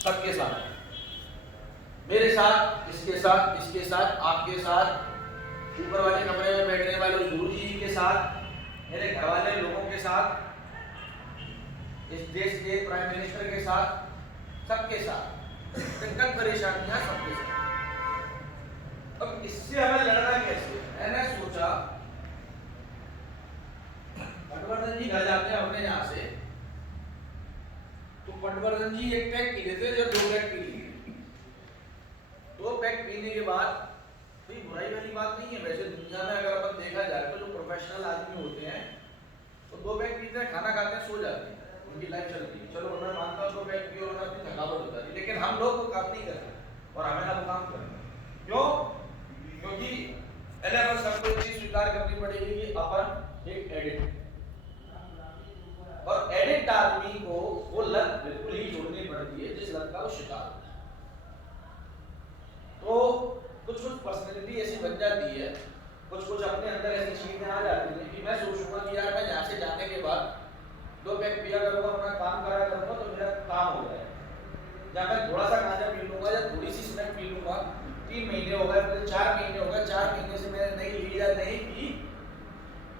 सबके साथ, मेरे साथ, इसके साथ, इसके साथ, आपके साथ, ऊपर वाले कमरे में बैठने वाले उस गुरु जी के साथ, मेरे घर वाले लोगों के साथ, इस देश के प्राइम मिनिस्टर के साथ, सबके साथ, दिक्कत परेशानियां सबके साथ। अब इससे हमें लड़ना कैसे? मैंने सोचा पटवर्धन जी घर जाते हैं अपने यहाँ से, तो पटवर्धन जी एक पैक पी लेते हैं, जब 2 पैक पी लिए, 2 पैक पीने के बाद कोई बुराई वाली बात नहीं है। वैसे दुनिया में अगर अपन देखा जाए तो जो प्रोफेशनल आदमी होते हैं वो 2 पैक पीते हैं, खाना खाते हैं, सो जाते हैं, उनकी लाइफ चलती है। चलो मैं मानता हूँ 2 पैक पियो और अपनी थकावट होता है, लेकिन हम लोग वो काम नहीं करते और हमें ना वो काम करना। क्यों? क्योंकि पहले अपन सबको एक चीज स्वीकार करनी पड़ेगी कि अपन एक एडिक्ट, और एडिक्ट आदमी को वो लत बिल्कुल ही छोड़नी पड़ती है जिस लत का वो शिकार होता है। तो कुछ पर्सनैलिटी ऐसी बन जाती है, कुछ अपने अंदर ऐसी चीजें आ जाती हैं कि मैं सोचूंगा कि यार मैं यहाँ से जाने के बाद 2 पैक पिया करूंगा, अपना काम करा करूंगा तो मेरा काम हो जाएगा। या मैं थोड़ा सा गांजा पी लूंगा या थोड़ी सी स्मोक पी लूंगा, 3 महीने हो गए, फिर 4 महीने हो गए, 4 महीने से मैंने नहीं ली या नहीं पी,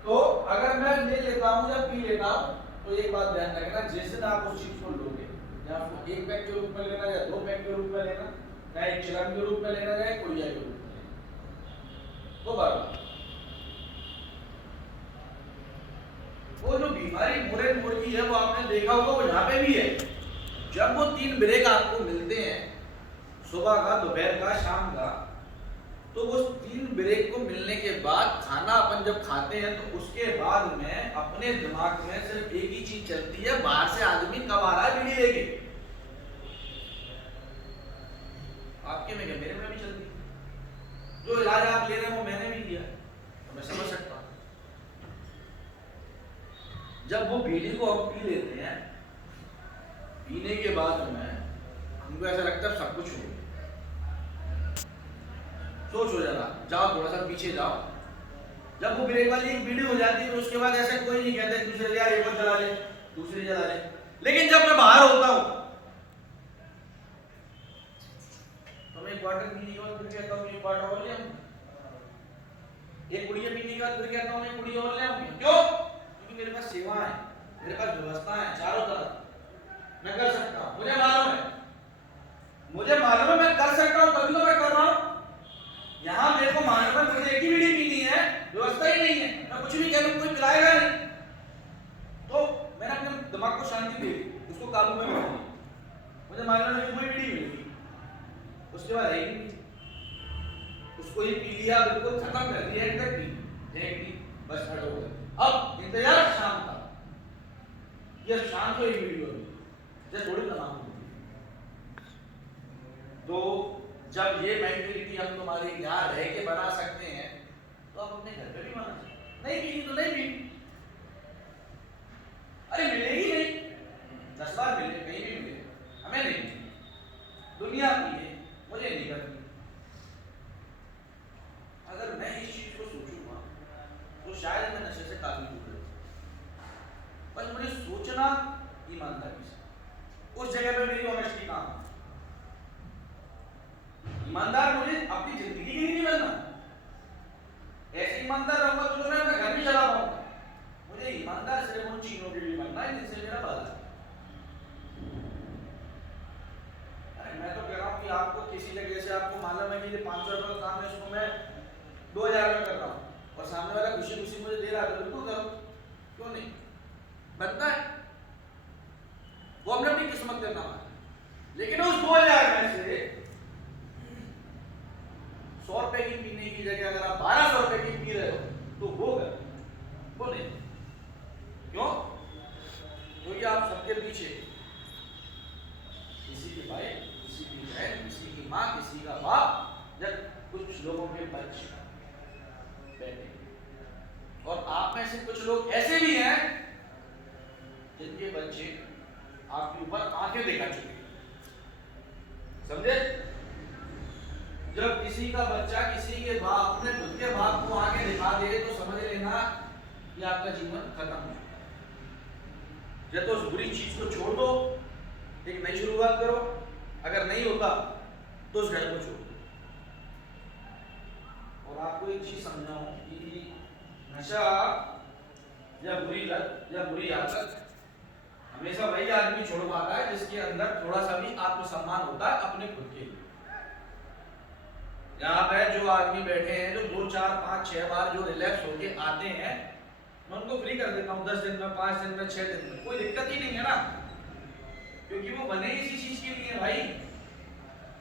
तो अगर मैं ले लेता हूँ या पी लेता हूँ तो एक बात ध्यान रखना, जिस दिन आप उस चीज को लोगे, या आपको 1 पैक के रूप में लेना या 2 पैक के रूप में लेना, या एक चिलम के रूप में लेना या कोड़िया के रूप में लेना, तो बराबर वो जो बीमारी मुरे मुर्गी है वो आपने देखा होगा, वो यहाँ पे भी है। जब वो 3 ब्रेक आपको मिलते हैं, सुबह का, दोपहर का, शाम का, तो वो 3 ब्रेक को मिलने के बाद खाना अपन जब खाते हैं तो उसके बाद में अपने दिमाग में सिर्फ एक ही चीज चलती है, बाहर से आदमी कब आ रहा है बीड़ी लेके। आपके में क्या, मेरे में भी चलती है। जो इलाज आप ले रहे हैं वो मैंने भी लिया, तो मैं समझ सकता हूँ। जब वो बीड़ी को हम पी लेते हैं, पीने के बाद में हमको ऐसा लगता है सब कुछ हो गया। सोचो जरा, जाओ थोड़ा सा पीछे जाओ, जब वो ब्रेक वाली एक बीड़ी हो जाती है तो उसके बाद ऐसा कोई नहीं कहता दूसरे यार एक और चला ले, दूसरी चला ले। लेकिन जब मैं बाहर होता हूँ तो मैं 1 क्वार्टर पीने के बाद फिर कहता हूँ 1 क्वार्टर और ले आऊँ, एक कुड़िया पीने के बाद फिर कहता हूँ 1 कुड़िया और ले आऊँ। क्यों? क्योंकि मेरे पास सेवा है, मेरे पास व्यवस्था है चारों तरफ, मैं कर सकता हूँ, मुझे मालूम है मैं कर सकता हूँ, तभी तो मैं कर रहा हूँ। यहाँ मेरे को मालूम है मुझे एक ही बीड़ी पीनी है, व्यवस्था ही नहीं है, मैं कुछ भी कह लूँ कोई पिलाएगा नहीं, तो मैंने अपने दिमाग को शांति दे दी, उसको काबू में रख दिया। मुझे मालूम है कि कोई बीड़ी मिलेगी, उसके बाद रहेगी, उसको ही पी लिया, बिल्कुल खत्म कर दिया, एकदम बस खड़े हो गए। अब इंतजार शाम का, ये शाम को एक वीडियो है, थोड़ी तमाम होती है। तो जब ये मेंटलिटी हम तुम्हारे यहाँ रह के बना सकते हैं तो आप अपने घर पे भी बना सकते हैं। नहीं पीनी तो नहीं पीनी, अरे मिलेगी नहीं, 10 बार मिले, कहीं भी मिले, हमें नहीं मिली, दुनिया पिए, मुझे नहीं करनी। अगर मैं इस चीज को सोचूंगा तो शायद मैं नशे से काफी दूर रहूं। बस मुझे सोचना ईमानदारी से, उस जगह पे मेरी ऑनेस्टी काम है। ईमानदार मुझे अपनी जिंदगी के लिए नहीं बनना, ऐसे ईमानदार रहूंगा तो मैं अपना घर भी चला पाऊंगा। मुझे ईमानदार सिर्फ उन चीजों के लिए बनना है जिनसे मेरा भला है। अरे मैं तो कह रहा हूँ कि आपको किसी जगह से आपको मालूम है कि 500 रुपये का काम है, उसको मैं 2000 में कर रहा हूँ और सामने वाला खुशी खुशी मुझे दे रहा है, तो बिल्कुल करो, क्यों नहीं बनता है, वो हमने अपनी किस्मत का काम है। लेकिन उस 2000 में से 100 रुपए की पीने की जगह अगर आप 1200 रुपए की पी रहे हो तो होगा, वो नहीं। क्यों? क्योंकि आप सबके पीछे किसी की भाई, किसी की बहन, किसी की माँ, किसी का बाप, जब कुछ लोगों के बच्चे बैठे, और आप में से कुछ लोग ऐसे भी हैं जिनके बच्चे आपके ऊपर आंखें दिखा चुके, समझे? जब किसी का बच्चा किसी के बाप, अपने खुद के बाप को आगे दिखा दे तो समझ लेना कि आपका जीवन खत्म हो चुका है। या तो उस बुरी चीज को छोड़ दो, एक नई शुरुआत करो, अगर नहीं होता तो उस घर को छोड़ दो। और आपको एक चीज समझाऊं कि नशा या बुरी लत या बुरी आदत हमेशा वही आदमी छोड़ पाता है जिसके अंदर थोड़ा सा भी आत्मसम्मान होता है अपने खुद के लिए। यहाँ पे जो आदमी बैठे हैं, जो 2 4 5 6 बार जो रिलैक्स होके आते हैं, मैं उनको फ्री कर देता हूँ 10 दिन में, 5 दिन में, 6 दिन में, कोई दिक्कत ही नहीं है ना, क्योंकि वो बने इसी चीज के लिए भाई।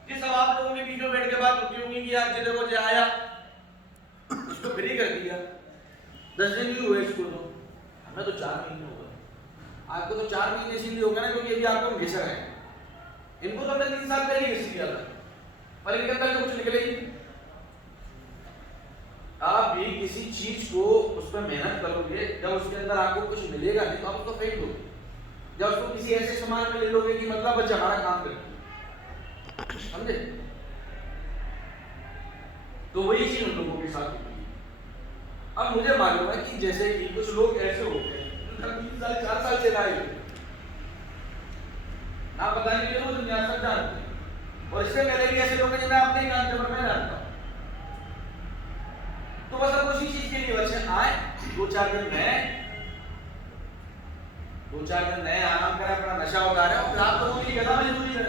जिस अब आप लोगों के बीच में बैठ के बात होती होगी कि यार जिधर वो आया इसको फ्री कर दिया, 10 दिन भी हुए इसको, तो हमें तो 4 महीने हो गए, आपको तो 4 महीने इसीलिए हो गया ना क्योंकि अभी आपको घिसा है। इनको तो हमने 3 साल पहले ही घिस दिया था, पर इनके अंदर जो कुछ निकले ही। आप भी किसी चीज को उस पर मेहनत करोगे, जब उसके अंदर आपको कुछ मिलेगा नहीं तो आप उसको फेंक दोगे। जब उसको किसी ऐसे सामान में ले लोगे कि मतलब बच्चा हमारा काम करे, समझे? तो वही चीज उन लोगों के साथ होती है। अब मुझे मालूम है कि जैसे कि कुछ लोग ऐसे होते हैं 3 साल 4 साल से लाए ना, पता नहीं क्यों वो दुनिया सब जानते हैं, और इससे पहले भी ऐसे लोग हैं जिन्हें आप नहीं जानते पर मैं जानता हूं। तो बस अब उसी चीज के लिए बच्चे आए 2-4 दिन नए आराम कर अपना नशा उतारे और फिर आप लोगों की गदा मजबूरी है।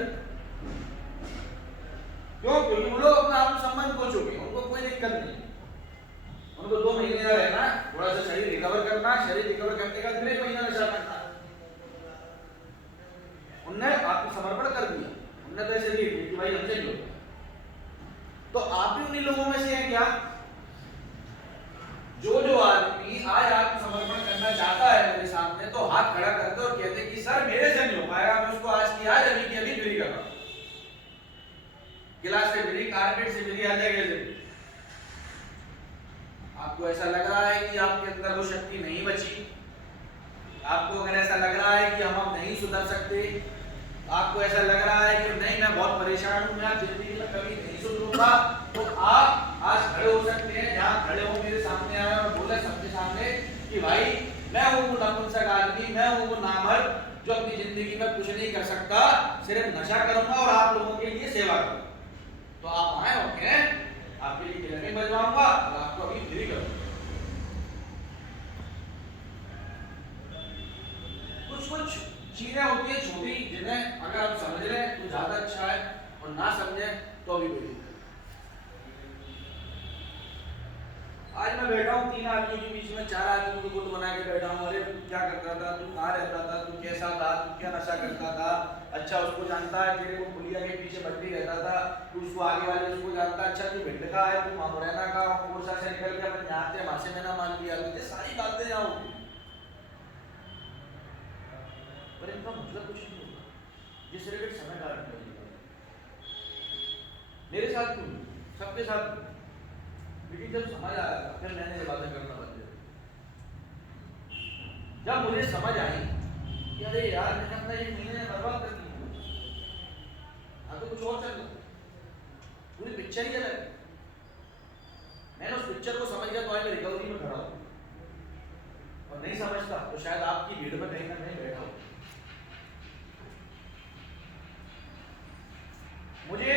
क्यों? क्योंकि वो लोग अपना आत्मसम्मान खो चुके हैं, उनको कोई दिक्कत नहीं, उनको 2 महीने का रहना, थोड़ा सा शरीर रिकवर करना, शरीर रिकवर करने का फिर 1 महीना नशा करना। उनने आत्मसमर्पण कर दिया, उनने तो ऐसे नहीं कि भाई हमसे लो। तो आप भी उन्हीं लोगों में से हैं क्या? जो आदमी आज आत्मसमर्पण करना चाहता है मेरे सामने, तो हाथ खड़ा करते और कहते कि सर मेरे से नहीं हो पाएगा, मैं उसको आज की आज अभी की अभी फ्री कर रहा हूं, गिलास से फ्री, कारपेट से फ्री, हर जगह से फ्री। आपको ऐसा लग रहा है कि आपके अंदर वो शक्ति नहीं बची, आपको अगर ऐसा लग रहा है कि हम अब नहीं सुधर सकते, आपको ऐसा लग रहा है कि नहीं मैं बहुत परेशान हूं, मैं जिंदगी में कभी नहीं सुधरूंगा, तो आप आज खड़े हो सकते हैं, जहां खड़े हो मेरे सामने आए और बोले सबके सामने कि भाई मैं हूं वो नपुंसक आदमी, मैं हूं वो नामर्द जो अपनी जिंदगी में कुछ नहीं कर सकता, सिर्फ नशा करूंगा और आप लोगों के लिए सेवा करूंगा। तो आप आए हो क्या? आपके लिए किलने बजवाऊंगा और आपको अभी फ्री करूंगा। कुछ चीजें होती है छोटी, जिन्हें अगर आप समझ लें तो ज्यादा अच्छा है, और ना समझे तो अभी कोई दिक्कत। आज मैं बैठा हूँ 3 आदमी के बीच में, 4 आदमी को गुट बना के बैठा हूँ। अरे तू क्या करता था, तू कहाँ रहता था, तू कैसा था, तू क्या नशा करता था, अच्छा उसको जानता है, तेरे को पुलिया के पीछे भट्टी रहता था, तू उसको आगे वाले उसको जानता, अच्छा तू भिंड का है, तू मुरैना का, कोरसा से निकल के अपन यहाँ से मासे में ना मान लिया, तुझे सारी बातें यहाँ होती, पर इनका मतलब कुछ नहीं होगा, जिस रिलेटेड समय काटने वाली मेरे साथ क्यों, सबके साथ, लेकिन जब समझ आया था फिर मैंने ये बातें करना बंद कर दी। जब मुझे समझ आई कि अरे यार मैंने अपना 1 महीने बर्बाद कर दिया, हाँ तो कुछ और चल रहा, पूरी पिक्चर ही अलग। मैंने उस पिक्चर को समझ गया तो आज मैं रिकवरी में खड़ा हूँ, और नहीं समझता तो शायद आपकी भीड़ में कहीं ना कहीं बैठा हूँ। मुझे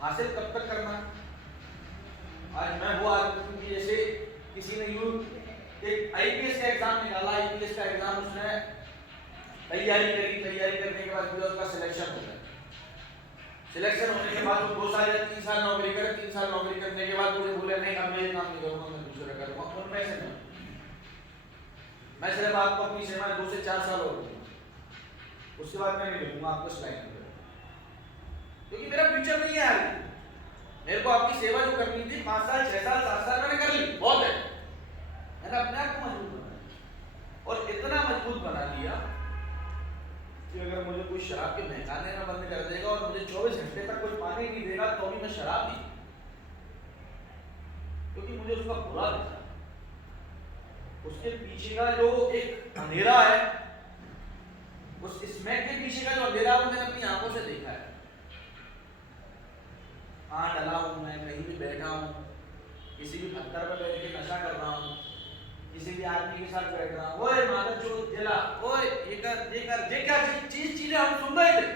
हासिल कब तक करना? आज मैं वो आदमी की जैसे किसी ने यूं एक आईपीएस का एग्जाम निकाला, आईपीएस का एग्जाम उसने तैयारी करी, तैयारी करने के बाद उसका सिलेक्शन हो गया। सिलेक्शन होने के बाद वो 2 साल या 3 साल नौकरी करे, 3 साल नौकरी करने के बाद मुझे बोले नहीं अब मैं ये काम नहीं करूंगा, मैं दूसरा करूंगा, उनमें से नहीं, मैं सिर्फ आपको अपनी सेवा 2 से 4 साल और दूंगा, उसके बाद मैं नहीं लूंगा आपको सिलाई, क्योंकि मेरा फ्यूचर नहीं है आगे। मेरे को आपकी सेवा जो करनी थी 5 साल 6 साल 7 साल मैंने कर ली, बहुत है, मैंने अपने आप को मजबूत बनाया, और इतना मजबूत बना लिया कि अगर मुझे कोई शराब के महकाने ना बंद कर देगा और मुझे 24 घंटे तक कोई पानी नहीं देगा तो भी मैं शराब नहीं, क्योंकि मुझे उसका बुरा दिखा, उसके पीछे का जो एक अंधेरा है, उस स्मैक के पीछे का जो अंधेरा है वो मैंने अपनी आंखों से देखा है। हाँ डला हूँ मैं, कहीं भी बैठा हूँ, किसी भी पत्थर पर बैठ के नशा कर रहा हूँ, किसी भी आदमी के साथ बैठ रहा हूँ, ओए मादक चोर जला, ओए ये कर ये क्या चीजें हम सुन रहे थे,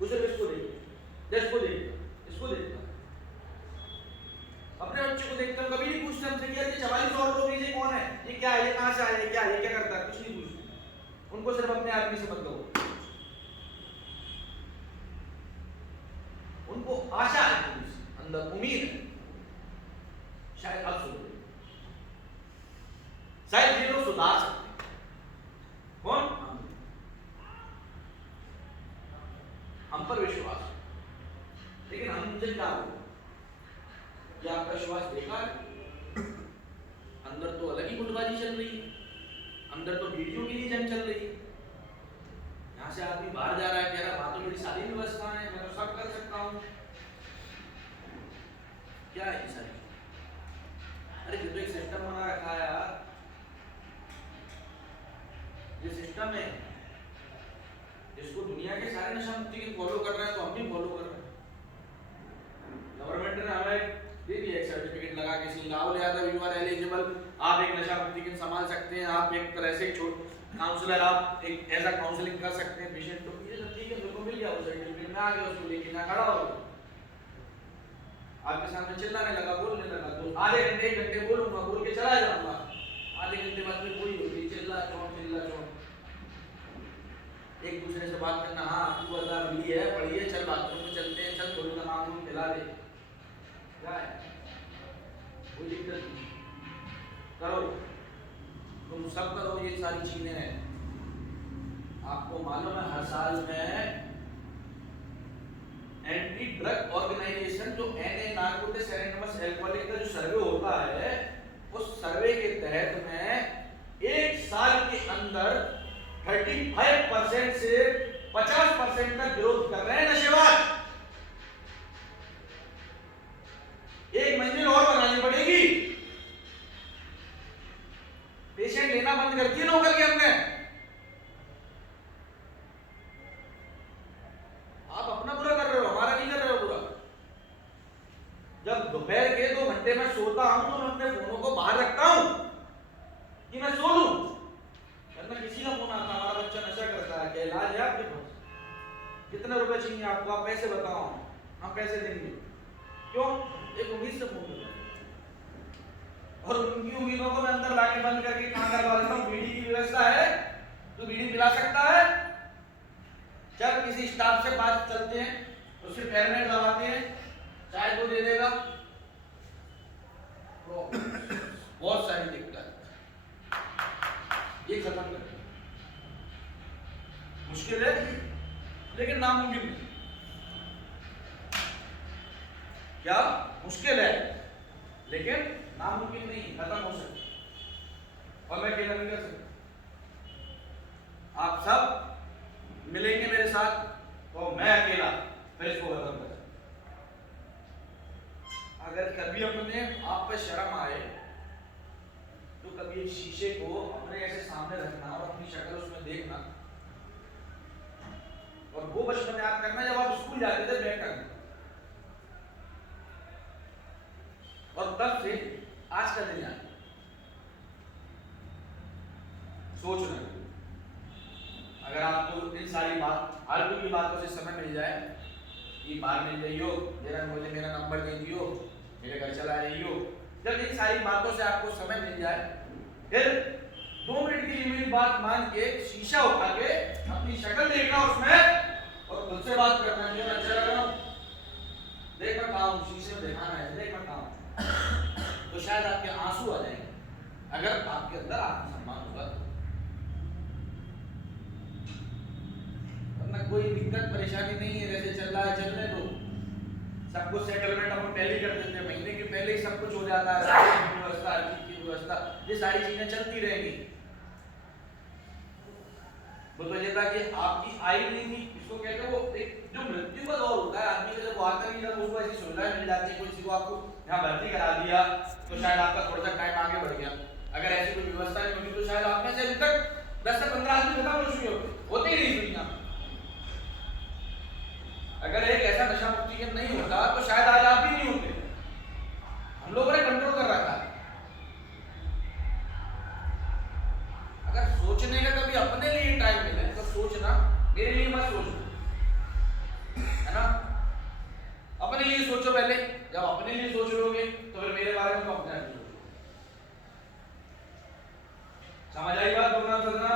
उसे इसको देखो, इसको देखो, इसको देखो। अपने बच्चे को देखते हम कभी नहीं पूछते हमसे कि ये 4400 रुपये ये कौन है, ये क्या है, ये कहाँ से आया है, क्या है, ये क्या करता है, कुछ नहीं पूछते। उनको सिर्फ अपने आदमी से मतलब, उनको आशा है, अंदर उम्मीद है, शायद अब सुधरे, शायद ये लोग सुधार सकते हैं। कौन? हम पर विश्वास। लेकिन हमसे क्या हो, क्या आपका विश्वास बेकार है? अंदर तो अलग ही गुटबाजी चल रही है, अंदर तो वीडियो के लिए जंग चल रही है। यहाँ से आदमी बाहर जा रहा है, कह रहा वहां तो मेरी सारी व्यवस्था है, मैं तो सब कर सकता हूँ। क्या है ये सारी? अरे ये तो एक सिस्टम बना रखा है यार, ये सिस्टम है, इसको दुनिया के सारे नशा मुक्ति के फॉलो कर रहे हैं, तो हम भी फॉलो कर रहे हैं। गवर्नमेंट ने हमें दे दिया एक सर्टिफिकेट लगा के, Singh Rahul Yadav you are eligible, आप एक नशा मुक्ति केंद्र संभाल सकते हैं, आप एक तरह से काउंसलर, आप एक ऐसा काउंसलिंग कर सकते हैं पेशेंट को। ये सब ठीक है, मेरे को मिल गया वो सर्टिफिकेट, मैं आ गया उसको लेके, ना खड़ा हो आपके सामने चिल्लाने लगा, बोलने लगा, तो आधे घंटे 1 घंटे बोलूंगा, बोल के चला जाऊंगा, आधे घंटे बाद में कोई होगी चिल्ला चौंक, एक दूसरे से बात करना, हाँ तू अल्लाह मिली है, पढ़िए, चल बाथरूम में चलते हैं, चल थोड़ी नमाज में खिला दे, क्या है कोई दिक्कत नहीं, करो तुम सब करो, ये सारी चीजें हैं। आपको मालूम है हर साल में एंटी ड्रग ऑर्गेनाइजेशन जो एनए नारकोटिक्स एनोनिमस अल्कोहलिक का जो सर्वे होता है, उस सर्वे के तहत में एक साल के अंदर 35% से 50% तक ग्रोथ कर रहे हैं नशेबाज। एक मंजिल और बनानी पड़ेगी, पेशेंट लेना बंद कर दिए लोग के हमने। आप अपना बुरा कर रहे हो, हमारा नहीं कर रहे हो बुरा। जब दोपहर के 2 घंटे में सोता हूं तो मैं अपने फोनों को बाहर रखता हूं कि मैं सो लूं। किसी का फोन आता, हमारा बच्चा नशा करता है, क्या इलाज है आपके पास, कितने रुपए चाहिए आपको, आप पैसे बताओ, हम पैसे देंगे। क्यों? एक उम्मीद से फोन करता है, और उनकी उम्मीदों को मैं अंदर लाके बंद करके कहां करवा देता हूं। बीड़ी की व्यवस्था है तो बीड़ी पिला सकता है। जब किसी स्टाफ से बात चलते हैं तो सिर्फ हेलमेट लगाते हैं, चाय तो दे देगा, बहुत सारी दिक्कत, ये खत्म कर, मुश्किल है लेकिन नामुमकिन नहीं। क्या मुश्किल है लेकिन नामुमकिन नहीं, खत्म हो सकता, और मैं अकेला नहीं कर सकता। आप सब मिलेंगे मेरे साथ तो मैं अकेला फिर इसको खत्म कर सकता। अगर कभी अपने आप पे शर्म आए तो कभी एक शीशे को अपने ऐसे सामने रखना और अपनी शक्ल उसमें देखना, और वो बचपन याद करना जब आप स्कूल जाते थे बैठ करना, और तब से आज का दिन याद सोचना। अगर आपको इन सारी फालतू की बातों से समय मिल जाए कि बाहर मिल जाइयो, मेरा नंबर दे दियो, मेरे घर चला जाइयो, जब इन सारी बातों से आपको समय मिल जाए, फिर 2 मिनट की लिमिट बात मान के शीशा उठा के अपनी शक्ल देखना उसमें और खुद से बात करना है, मैं अच्छा लग रहा हूं, देख मैं कहां हूं, शीशे में दिखाना है, देख मैं कहां हूं, तो शायद आपके आंसू आ जाएंगे अगर आपके अंदर आत्मसम्मान होगा। वरना कोई दिक्कत परेशानी नहीं है, जैसे चल रहा है चलने दो, सब कुछ सेटलमेंट अपन पहले ही कर देते हैं, महीने के पहले ही सब कुछ हो जाता है, व्यवस्था, व्यवस्था, ये सारी चीजें चलती रहेंगी। वो तो ये था कि आपकी आयु नहीं थी, इसको कहते हैं वो एक जो मृत्यु का दौर होता है आदमी का, जब वो आता नहीं, जब उसको ऐसी सुविधाएं मिल जाती है, किसी को आपको यहाँ भर्ती करा दिया तो शायद आपका थोड़ा सा टाइम आगे बढ़ गया। अगर ऐसी कोई व्यवस्था नहीं होती तो शायद आप में से अभी तक 10 से 15 आदमी खत्म हो चुके होते ही नहीं दुनिया। अगर एक ऐसा नशा मुक्ति केंद्र नहीं होता तो शायद आज आप भी नहीं होते। हम लोगों ने कंट्रोल कर रखा है। अगर सोचने का कभी अपने लिए टाइम मिले तो सोचना, मेरे लिए मत सोचना। सोचो पहले। जब अपने लिए सोच रहे होगे तो फिर मेरे बारे में तो अपने आप सोचो। समझ आई बात? बोलना समझना।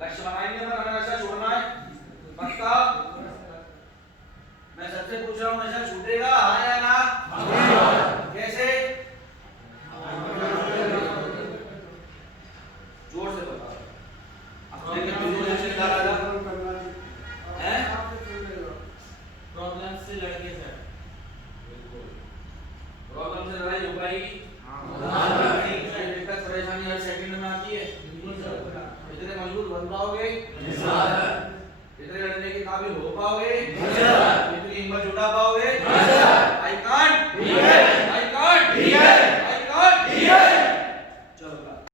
लक्ष्य बनाएंगे पर हमें नशा छोड़ना है पक्का। मैं सबसे पूछ रहा हूँ, नशा छूटेगा हाँ या ना? कैसे? जोर से बताओ। अपने के बिजली से क्या लगा है? प्रॉब्लम से लड़के सर। प्रॉब्लम से लड़ाई हो पाएगी? दिक्कत परेशानी हर सेकंड में आती है। इतने मजबूत बन पाओगे? इतने लड़ने के काबिल हो पाओगे?